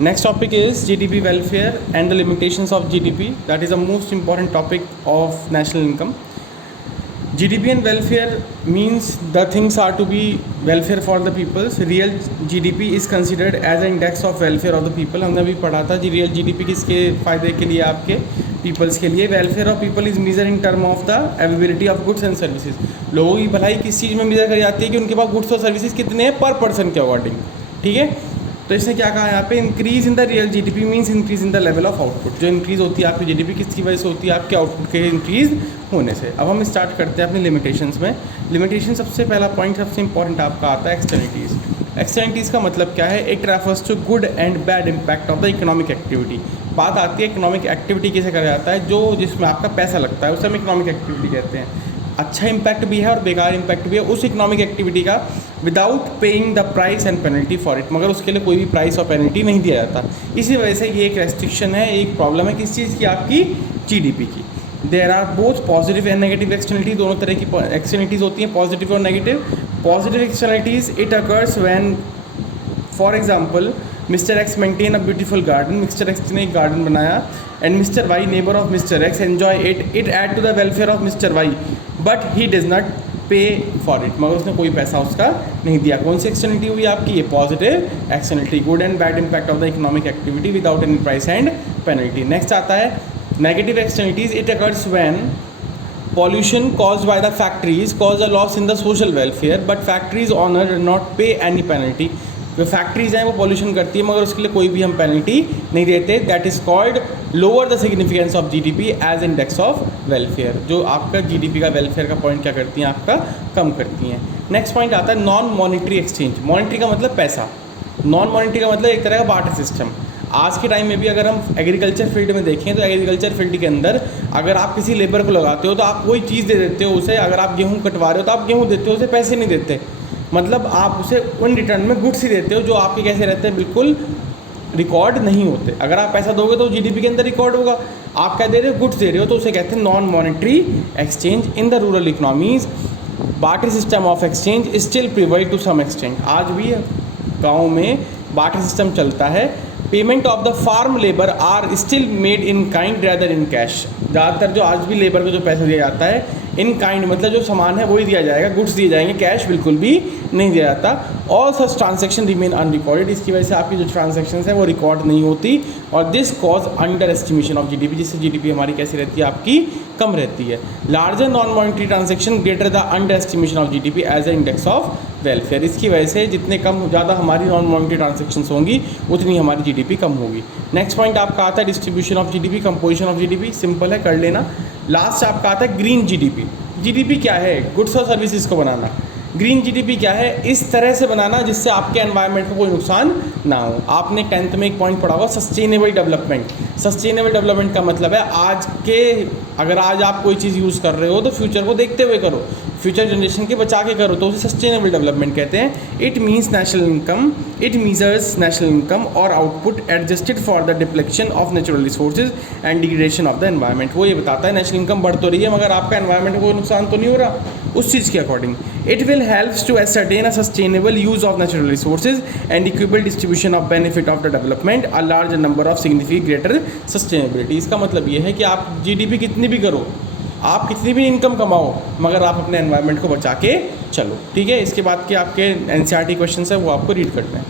Next topic is GDP welfare and the limitations of GDP. That is the most important topic of national income. GDP and welfare means the things are to be welfare for the peoples. Real GDP is considered as an index of welfare of the people. हमने अभी पढ़ा था जी real GDP किसके फ़ायदे के लिए, आपके peoples के लिए. Welfare of people is major in term of the availability of goods and services. लोगों की भलाई किस चीज़ में मेजर करी जाती है कि उनके पास गुड्स और सर्विसेज कितने हैं पर पर्सन के अकॉर्डिंग. ठीक है, तो इसने क्या कहा यहाँ पे, increase in the real GDP means increase in the level of output. जो इंक्रीज होती है आपकी जीडीपी किसकी वजह से होती है, आपके आउटपुट के इंक्रीज होने से. अब हम स्टार्ट करते हैं अपने लिमिटेशंस में. लिमिटेशन सबसे पहला पॉइंट सबसे इंपॉर्टेंट आपका आता है एक्सटर्निटीज़. एक्सटर्निटीज़ का मतलब क्या है, it refers to good and bad impact of the economic activity. बात आती है इकोनॉमिक एक्टिविटी कैसे करा जाता है, जो जिसमें आपका पैसा लगता है उसे हम इकोनॉमिक एक्टिविटी कहते हैं. अच्छा इम्पैक्ट भी है और बेकार इम्पैक्ट भी है उस इकोनॉमिक एक्टिविटी का, without paying the price and penalty for it. मगर उसके लिए कोई भी प्राइस और पेनल्टी नहीं दिया जाता. इसी वजह से ये एक रेस्ट्रिक्शन है, एक प्रॉब्लम है किस चीज़ की, आपकी जीडीपी की. There are both positive and negative externality. दोनों तरह की एक्सटर्निटीज़ होती हैं, पॉजिटिव और negative. Positive externalities it occurs when, for example, mister X maintain a beautiful garden. Mister X ने एक गार्डन बनाया and mister Y neighbour of mister X enjoy it add to the welfare of mister Y but he does not pay for it. मगर उसने कोई पैसा उसका नहीं दिया. कौन सी एक्सटर्निटी हुई आपकी, ये positive externality. Good and bad impact of the economic activity without any price and penalty. Next आता है negative externalities. It occurs when pollution caused by the factories cause a loss in the social welfare but factories owner do not pay any penalty. जो factories हैं वो pollution करती है मगर उसके लिए कोई भी हम पेनल्टी नहीं देते. That is called lower the significance of GDP as index of welfare. जो आपका जीडीपी का वेलफेयर का पॉइंट क्या करती हैं, आपका कम करती हैं. नेक्स्ट पॉइंट आता है नॉन मॉनिटरी एक्सचेंज. मॉनिटरी का मतलब पैसा, नॉन मॉनिटरी का मतलब एक तरह का बार्टर सिस्टम. आज के टाइम में भी अगर हम एग्रीकल्चर फील्ड में देखें तो एग्रीकल्चर फील्ड के अंदर अगर आप किसी लेबर को लगाते हो तो आप कोई चीज़ दे देते हो उसे. अगर आप गेहूँ कटवा रहे हो तो आप गेहूँ देते हो, उसे पैसे नहीं देते. मतलब आप उसे उन रिटर्न में गुड्स ही देते हो जो आपके कैसे रहते हैं, बिल्कुल रिकॉर्ड नहीं होते. अगर आप पैसा दोगे तो जीडीपी के अंदर रिकॉर्ड होगा. आप क्या दे रहे हो, गुड्स दे रहे हो, तो उसे कहते हैं non monetary exchange. In the rural economies barter system of exchange still prevail to some extent. आज भी गाँव में बार्टर सिस्टम चलता है. Payment of the farm labour are still made in kind rather in cash. ज़्यादातर जो आज भी लेबर को जो पैसा दिया जाता है इन काइंड मतलब जो सामान है वही दिया जाएगा, गुड्स दिए जाएंगे, कैश बिल्कुल भी नहीं दिया जाता. All such transaction remain unrecorded. इसकी वजह से आपकी जो ट्रांजेक्शन है वो रिकॉर्ड नहीं होती और this cause under estimation of GDP, जिससे जीडीपी हमारी कैसी रहती है, आपकी कम रहती है. Larger non monetary transaction greater the under estimation of GDP as a index of welfare. इसकी वजह से जितने कम ज़्यादा हमारी नॉन मॉनिटरी ट्रांजेक्शन्स होंगी उतनी हमारी जीडीपी कम होगी. नेक्स्ट पॉइंट आपका आता है distribution of GDP, composition of GDP. Simple है, कर लेना. लास्ट आपका आता है ग्रीन जीडीपी. जीडीपी क्या है, गुड्स और सर्विसेज को बनाना. ग्रीन जीडीपी क्या है, इस तरह से बनाना जिससे आपके एनवायरनमेंट को कोई नुकसान ना हो. आपने 10th में एक पॉइंट पढ़ा हुआ सस्टेनेबल डेवलपमेंट. सस्टेनेबल डेवलपमेंट का मतलब है आज के, अगर आज आप कोई चीज़ यूज़ कर रहे हो तो फ्यूचर को देखते हुए करो, फ्यूचर जनरेशन के बचा के करो, तो उसे सस्टेनेबल डेवलपमेंट कहते हैं. It means national income, it measures national income और output adjusted for the depletion of natural resources and degradation of the environment. वो ये बताता है नेशनल इनकम बढ़ तो रही है मगर आपका एनवायरनमेंट को कोई नुकसान तो नहीं हो रहा उस चीज़ के according. It will helps to ascertain a sustainable use of natural resources and equitable distribution of benefit of the development a large number of significant greater sustainability. इसका मतलब ये है कि आप जीडीपी कितनी भी करो, आप कितनी भी इनकम कमाओ, मगर आप अपने एनवायरनमेंट को बचा के चलो. ठीक है, इसके बाद के आपके एनसीईआरटी क्वेश्चन है वो आपको रीड करते हैं.